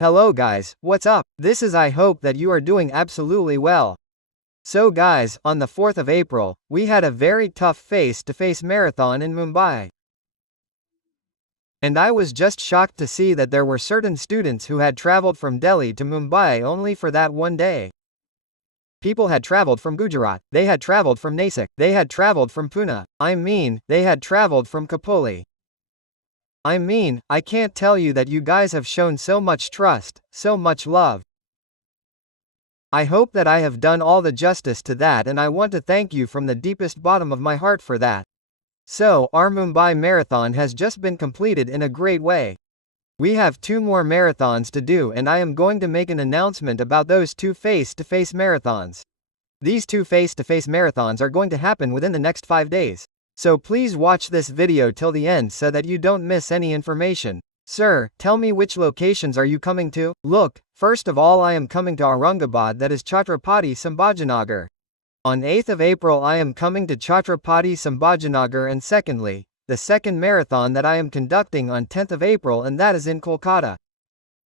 Hello guys, what's up? I hope that you are doing absolutely well. So guys, on the 4th of April, we had a very tough face-to-face marathon in Mumbai. And I was just shocked to see that there were certain students who had traveled from Delhi to Mumbai only for that one day. People had traveled from Gujarat, they had traveled from Nasik, they had traveled from Pune, they had traveled from Kapoli. I can't tell you that you guys have shown so much trust, so much love. I hope that I have done all the justice to that, and I want to thank you from the deepest bottom of my heart for that. So, our Mumbai marathon has just been completed in a great way. We have 2 more marathons to do, and I am going to make an announcement about those 2 face-to-face marathons. These 2 face-to-face marathons are going to happen within the next 5 days. So please watch this video till the end so that you don't miss any information. Sir, tell me which locations are you coming to? Look, first of all I am coming to Aurangabad, that is Chhatrapati Sambhajinagar. On 8th of April I am coming to Chhatrapati Sambhajinagar, and secondly, the second marathon that I am conducting on 10th of April, and that is in Kolkata.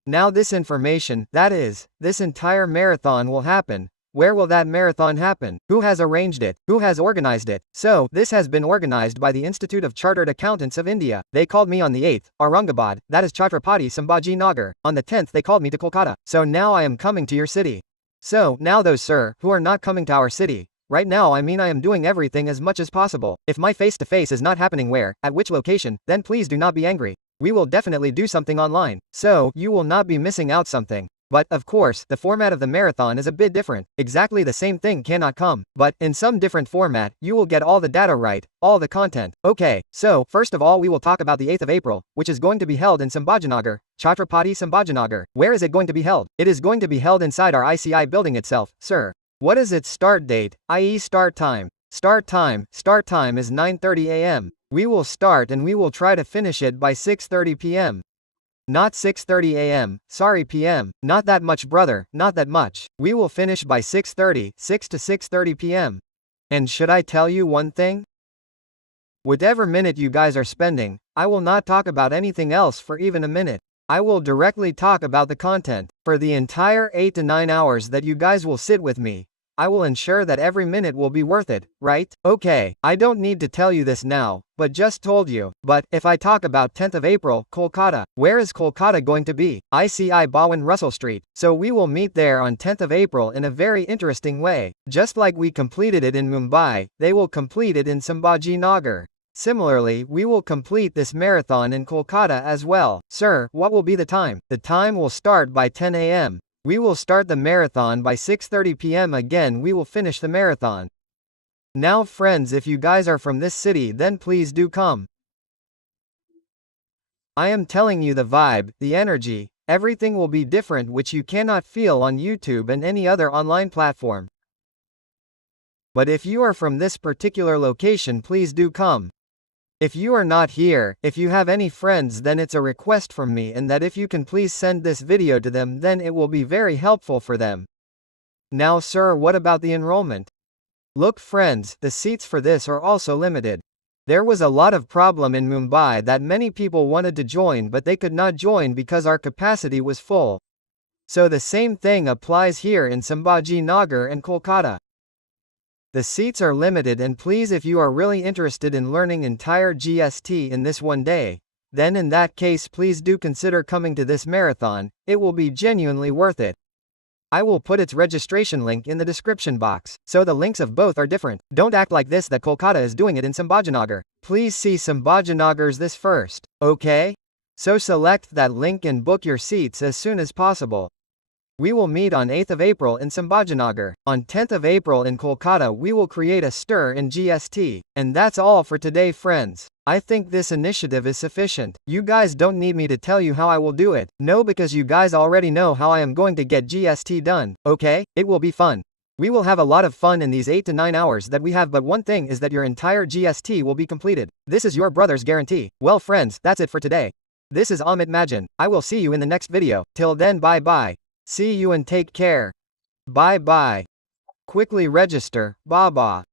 Now this information, that is, this entire marathon will happen. Where will that marathon happen? Who has arranged it? Who has organized it? So, this has been organized by the Institute of Chartered Accountants of India. They called me on the 8th, Aurangabad, that is Chhatrapati Sambhajinagar. On the 10th they called me to Kolkata. So now I am coming to your city. So, now those sir, who are not coming to our city. Right now I am doing everything as much as possible. If my face-to-face is not happening where, at which location, then please do not be angry. We will definitely do something online. So, you will not be missing out something. But, of course, the format of the marathon is a bit different. Exactly the same thing cannot come, but, in some different format, you will get all the data right, all the content. Okay, so, first of all we will talk about the 8th of April, which is going to be held in Sambhajinagar, Chhatrapati Sambhajinagar. Where is it going to be held? It is going to be held inside our ICI building itself, sir. What is its start date, i.e. start time? Start time is 9:30 a.m. We will start and we will try to finish it by 6:30 p.m. Not 6:30 a.m., sorry p.m., not that much brother, not that much. We will finish by 6:30, 6 to 6:30 p.m. And should I tell you one thing? Whatever minute you guys are spending, I will not talk about anything else for even a minute. I will directly talk about the content. For the entire 8 to 9 hours that you guys will sit with me, I will ensure that every minute will be worth it, right? Okay, I don't need to tell you this now, but just told you. But, if I talk about 10th of April, Kolkata, where is Kolkata going to be? ICI Bhawan Russell Street. So we will meet there on 10th of April in a very interesting way. Just like we completed it in Mumbai, they will complete it in Sambhajinagar. Similarly, we will complete this marathon in Kolkata as well. Sir, what will be the time? The time will start by 10 a.m. We will start the marathon by 6:30 p.m. Again we will finish the marathon. Now friends, if you guys are from this city then please do come. I am telling you, the vibe, the energy, everything will be different, which you cannot feel on YouTube and any other online platform. But if you are from this particular location please do come. If you are not here, if you have any friends, then it's a request from me, and that if you can please send this video to them, then it will be very helpful for them. Now sir, what about the enrollment? Look friends, the seats for this are also limited. There was a lot of problem in Mumbai that many people wanted to join but they could not join because our capacity was full. So the same thing applies here in Sambhajinagar and Kolkata. The seats are limited, and please, if you are really interested in learning entire GST in this one day, then in that case please do consider coming to this marathon. It will be genuinely worth it. I will put its registration link in the description box. So the links of both are different. Don't act like this that Kolkata is doing it in Sambhajinagar. Please see Sambhajinagar's this first, okay? So select that link and book your seats as soon as possible. We will meet on 8th of April in Sambhajinagar. On 10th of April in Kolkata we will create a stir in GST. And that's all for today friends. I think this initiative is sufficient. You guys don't need me to tell you how I will do it. No, because you guys already know how I am going to get GST done, okay? It will be fun. We will have a lot of fun in these 8 to 9 hours that we have, but one thing is that your entire GST will be completed. This is your brother's guarantee. Well friends, that's it for today. This is Amit Mahajan. I will see you in the next video. Till then, bye bye. See you and take care. Bye bye. Quickly register, Baba.